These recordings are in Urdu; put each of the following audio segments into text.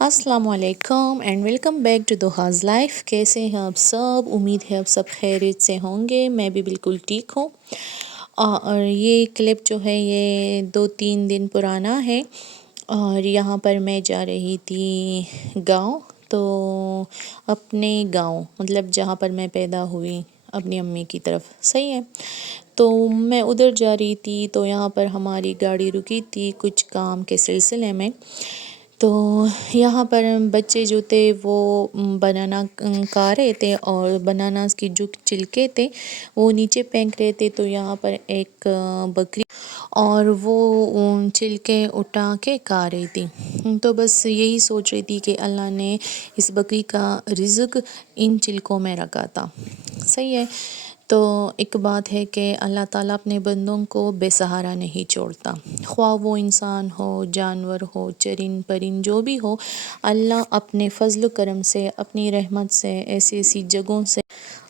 السلام علیکم اینڈ ویلکم بیک ٹو دوحاز لائف۔ کیسے ہیں آپ سب؟ امید ہے آپ سب خیریت سے ہوں گے۔ میں بھی بالکل ٹھیک ہوں۔ اور یہ کلپ جو ہے یہ 2-3 دن پرانا ہے، اور یہاں پر میں جا رہی تھی گاؤں، تو اپنے گاؤں مطلب جہاں پر میں پیدا ہوئی اپنی امی کی طرف، صحیح ہے۔ تو میں ادھر جا رہی تھی، تو یہاں پر ہماری گاڑی رکی تھی کچھ کام کے سلسلے میں۔ تو یہاں پر بچے جو تھے وہ بنانا کھا رہے تھے، اور بناناز کی جو چھلکے تھے وہ نیچے پھینک رہے تھے۔ تو یہاں پر ایک بکری اور وہ چھلکے اٹھا کے کھا رہی تھی۔ تو بس یہی سوچ رہی تھی کہ اللہ نے اس بکری کا رزق ان چھلکوں میں رکھا تھا، صحیح ہے۔ تو ایک بات ہے کہ اللہ تعالیٰ اپنے بندوں کو بے سہارا نہیں چھوڑتا، خواہ وہ انسان ہو، جانور ہو، چرند پرند جو بھی ہو۔ اللہ اپنے فضل و کرم سے، اپنی رحمت سے، ایسی ایسی جگہوں سے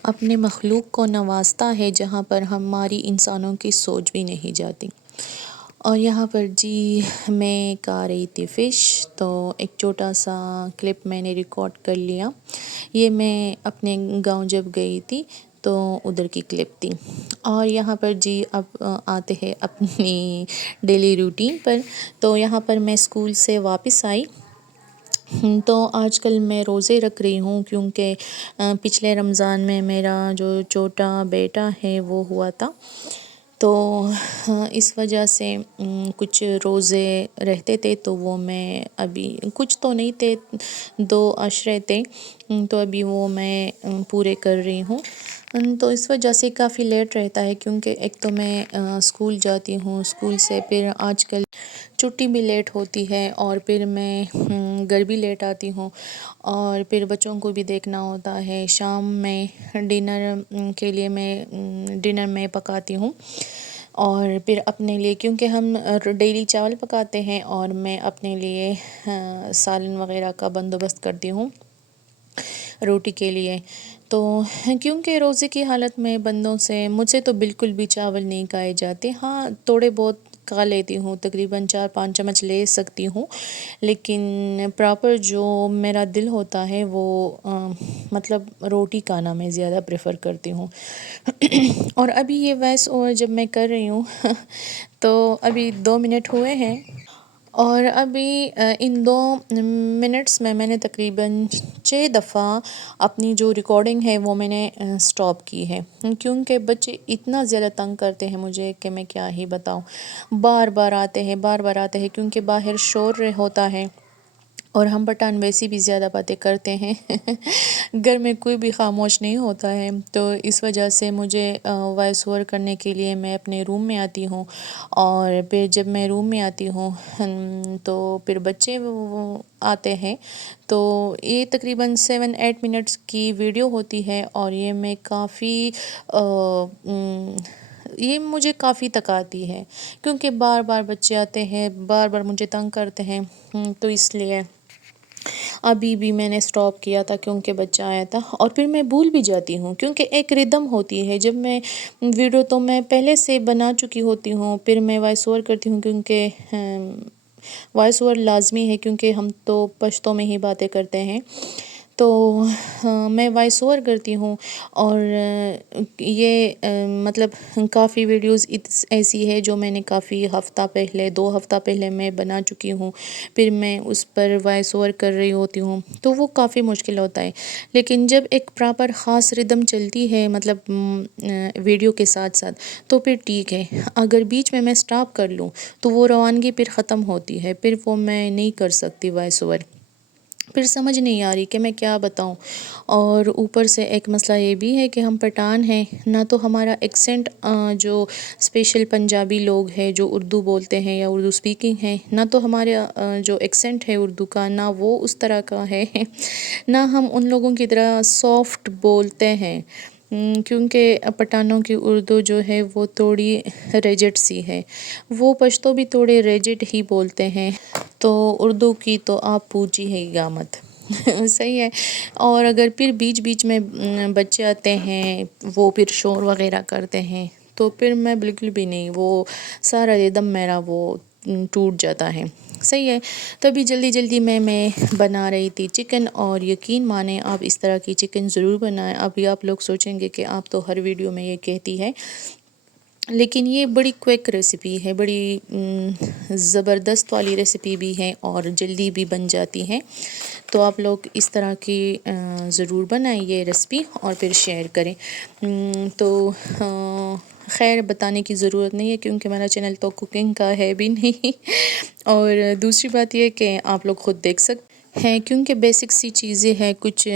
اپنے مخلوق کو نوازتا ہے جہاں پر ہماری انسانوں کی سوچ بھی نہیں جاتی۔ اور یہاں پر جی میں کھا رہی تھی فش، تو ایک چھوٹا سا کلپ میں نے ریکارڈ کر لیا۔ یہ میں اپنے گاؤں جب گئی تھی تو ادھر کی کلپ تھی۔ اور یہاں پر جی اب آتے ہیں اپنی ڈیلی روٹین پر۔ تو یہاں پر میں اسکول سے واپس آئی، تو آج کل میں روزے رکھ رہی ہوں، کیونکہ پچھلے رمضان میں میرا جو چھوٹا بیٹا ہے وہ ہوا تھا، تو اس وجہ سے کچھ روزے رہتے تھے، تو وہ میں ابھی کچھ تو نہیں تھے، 2 عشرے تھے، تو ابھی وہ میں پورے کر رہی ہوں۔ تو اس وجہ سے کافی لیٹ رہتا ہے، کیونکہ ایک تو میں اسکول جاتی ہوں، اسکول سے پھر آج کل چھٹی بھی لیٹ ہوتی ہے، اور پھر میں گھر بھی لیٹ آتی ہوں، اور پھر بچوں کو بھی دیکھنا ہوتا ہے۔ شام میں ڈنر کے لیے میں پکاتی ہوں، اور پھر اپنے لیے، کیونکہ ہم ڈیلی چاول پکاتے ہیں، اور میں اپنے لیے سالن وغیرہ کا بندوبست کرتی ہوں روٹی کے لیے۔ تو کیونکہ روزے کی حالت میں بندوں سے، مجھ سے تو بالکل بھی چاول نہیں کھائے جاتے، ہاں تھوڑے بہت کھا لیتی ہوں، تقریباً 4-5 چمچ لے سکتی ہوں، لیکن پراپر جو میرا دل ہوتا ہے وہ مطلب روٹی کھانا میں زیادہ پریفر کرتی ہوں۔ اور ابھی یہ وائس اوور جب میں کر رہی ہوں تو ابھی 2 منٹ ہوئے ہیں، اور ابھی ان 2 منٹس میں نے تقریباً 6 دفعہ اپنی جو ریکارڈنگ ہے وہ میں نے سٹاپ کی ہے، کیونکہ بچے اتنا زیادہ تنگ کرتے ہیں مجھے کہ میں کیا ہی بتاؤں۔ بار بار آتے ہیں، کیونکہ باہر شور ہوتا ہے، اور ہم پٹھان ویسی بھی زیادہ باتیں کرتے ہیں گھر میں کوئی بھی خاموش نہیں ہوتا ہے، تو اس وجہ سے مجھے وائس اوور کرنے کے لیے میں اپنے روم میں آتی ہوں، اور پھر جب میں روم میں آتی ہوں تو پھر بچے آتے ہیں، تو یہ تقریباً 7-8 منٹس کی ویڈیو ہوتی ہے، اور یہ میں کافی یہ مجھے کافی تکاتی ہے، کیونکہ بار بار بچے آتے ہیں، بار بار مجھے تنگ کرتے ہیں، تو اس لیے ابھی بھی میں نے سٹاپ کیا تھا، کیونکہ بچہ آیا تھا، اور پھر میں بھول بھی جاتی ہوں، کیونکہ ایک ردم ہوتی ہے جب میں ویڈیو تو میں پہلے سے بنا چکی ہوتی ہوں، پھر میں وائس اوور کرتی ہوں، کیونکہ وائس اوور لازمی ہے، کیونکہ ہم تو پشتو میں ہی باتیں کرتے ہیں، تو میں وائس اوور کرتی ہوں۔ اور یہ مطلب کافی ویڈیوز ایسی ہے جو میں نے کافی ہفتہ پہلے 2 ہفتہ پہلے میں بنا چکی ہوں، پھر میں اس پر وائس اوور کر رہی ہوتی ہوں، تو وہ کافی مشکل ہوتا ہے، لیکن جب ایک پراپر خاص ردم چلتی ہے مطلب ویڈیو کے ساتھ ساتھ، تو پھر ٹھیک ہے۔ اگر بیچ میں سٹاپ کر لوں تو وہ روانگی پھر ختم ہوتی ہے، پھر وہ میں نہیں کر سکتی وائس اوور، پھر سمجھ نہیں آ رہی کہ میں کیا بتاؤں۔ اور اوپر سے ایک مسئلہ یہ بھی ہے کہ ہم پٹھان ہیں، نہ تو ہمارا ایکسینٹ جو اسپیشل پنجابی لوگ ہیں جو اردو بولتے ہیں یا اردو اسپیکنگ ہیں، نہ تو ہمارا جو ایکسینٹ ہے اردو کا، نہ وہ اس طرح کا ہے، نہ ہم ان لوگوں کی طرح سافٹ بولتے ہیں، کیونکہ پٹھانوں کی اردو جو ہے وہ تھوڑی ریجڈ سی ہے، وہ پشتو بھی تھوڑے ریجڈ ہی بولتے ہیں، تو اردو کی تو آپ پوچھی ہے گا مت صحیح ہے۔ اور اگر پھر بیچ میں بچے آتے ہیں، وہ پھر شور وغیرہ کرتے ہیں، تو پھر میں بالکل بھی نہیں، وہ سارا ردم میرا وہ ٹوٹ جاتا ہے. صحیح ہے. تو ابھی جلدی جلدی میں بنا رہی تھی چکن، اور یقین مانیں آپ اس طرح کی چکن ضرور بنائیں. ابھی آپ لوگ سوچیں گے کہ آپ تو ہر ویڈیو میں یہ کہتی ہے، لیکن یہ بڑی کوئک ریسیپی ہے، بڑی زبردست والی ریسیپی بھی ہے اور جلدی بھی بن جاتی ہے. تو آپ لوگ اس طرح کی ضرور بنائیں یہ ریسیپی اور پھر شیئر کریں. تو خیر بتانے کی ضرورت نہیں ہے کیونکہ میرا چینل تو کوکنگ کا ہے بھی نہیں. اور دوسری بات یہ کہ آپ لوگ خود دیکھ سکتے ہیں کیونکہ بیسک سی چیزیں ہیں، کچھ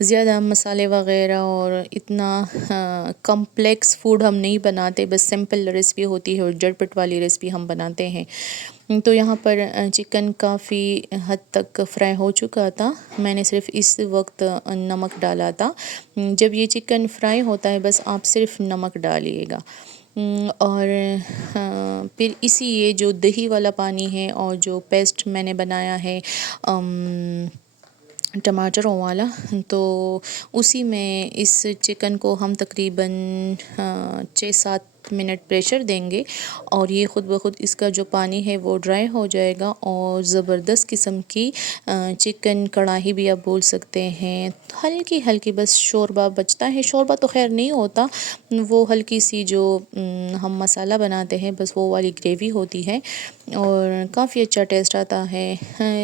زیادہ مسالے وغیرہ اور اتنا کمپلیکس فوڈ ہم نہیں بناتے، بس سمپل ریسیپی ہوتی ہے اور جھٹپٹ والی ریسیپی ہم بناتے ہیں. تو یہاں پر چکن کافی حد تک فرائی ہو چکا تھا. میں نے صرف اس وقت نمک ڈالا تھا. جب یہ چکن فرائی ہوتا ہے بس آپ صرف نمک ڈالیے گا. اور پھر اسی یہ جو دہی والا پانی ہے اور جو پیسٹ میں نے بنایا ہے ٹماٹروں والا، تو اسی میں اس چکن کو ہم تقریباً 6-7 منٹ پریشر دیں گے اور یہ خود بخود اس کا جو پانی ہے وہ ڈرائی ہو جائے گا اور زبردست قسم کی چکن کڑاہی بھی آپ بول سکتے ہیں. ہلکی ہلکی بس شوربہ بچتا ہے، شوربہ تو خیر نہیں ہوتا، وہ ہلکی سی جو ہم مسالہ بناتے ہیں بس وہ والی گریوی ہوتی ہے اور کافی اچھا ٹیسٹ آتا ہے.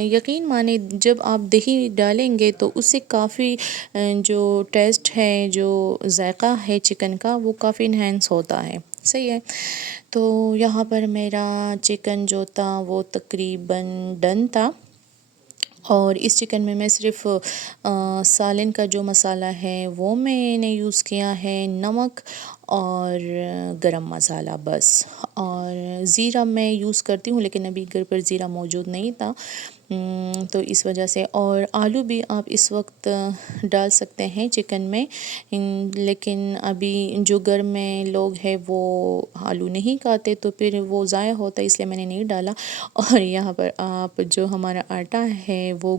یقین مانیں جب آپ دہی ڈالیں گے تو اس سے کافی جو ٹیسٹ ہے، جو ذائقہ ہے چکن کا، وہ کافی انہینس ہوتا ہے. صحیح ہے. تو یہاں پر میرا چکن جو تھا وہ تقریباً ڈن تھا، اور اس چکن میں صرف سالن کا جو مسالہ ہے وہ میں نے یوز کیا ہے، نمک اور گرم مسالہ بس، اور زیرہ میں یوز کرتی ہوں لیکن ابھی گھر پر زیرہ موجود نہیں تھا تو اس وجہ سے. اور آلو بھی آپ اس وقت ڈال سکتے ہیں چکن میں، لیکن ابھی جو گھر میں لوگ ہیں وہ آلو نہیں کھاتے تو پھر وہ ضائع ہوتا ہے، اس لیے میں نے نہیں ڈالا. اور یہاں پر آپ جو ہمارا آٹا ہے وہ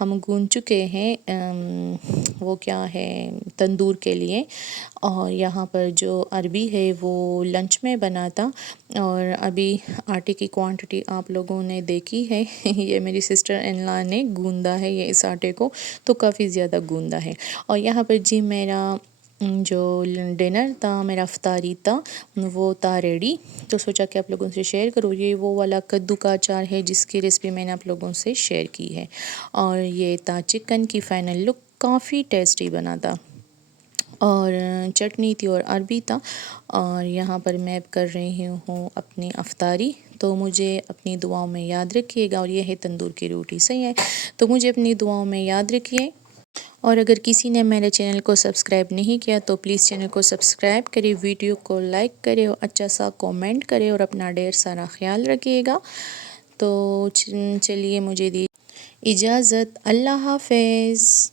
ہم گوندھ چکے ہیں، وہ کیا ہے تندور کے لیے. اور یہاں پر جو عربی ہے وہ لنچ میں بنا تھا، اور ابھی آٹے کی کوانٹٹی آپ لوگوں نے دیکھی ہے. یہ میری سسٹر ان لا نے گوندا ہے یہ اس آٹے کو، تو کافی زیادہ گوندا ہے. اور یہاں پر جی میرا جو ڈنر تھا، میرا افطاری تھا، وہ تھا ریڈی. تو سوچا کہ آپ لوگوں سے شیئر کروں. یہ وہ والا کدو کا اچار ہے جس کی ریسپی میں نے آپ لوگوں سے شیئر کی ہے. اور یہ تھا چکن کی فائنل لک، کافی ٹیسٹی بنا تھا، اور چٹنی تھی اور عربی تھا. اور یہاں پر میں کر رہی ہوں اپنی افطاری. تو مجھے اپنی دعاؤں میں یاد رکھیے گا. اور یہ ہے تندور کی روٹی. صحیح ہے. تو مجھے اپنی دعاؤں میں یاد رکھیے. اور اگر کسی نے میرے چینل کو سبسکرائب نہیں کیا تو پلیز چینل کو سبسکرائب کرے، ویڈیو کو لائک کرے اور اچھا سا کومنٹ کرے اور اپنا ڈھیر سارا خیال رکھیے گا. تو چلیے مجھے دی اجازت. اللہ حافظ.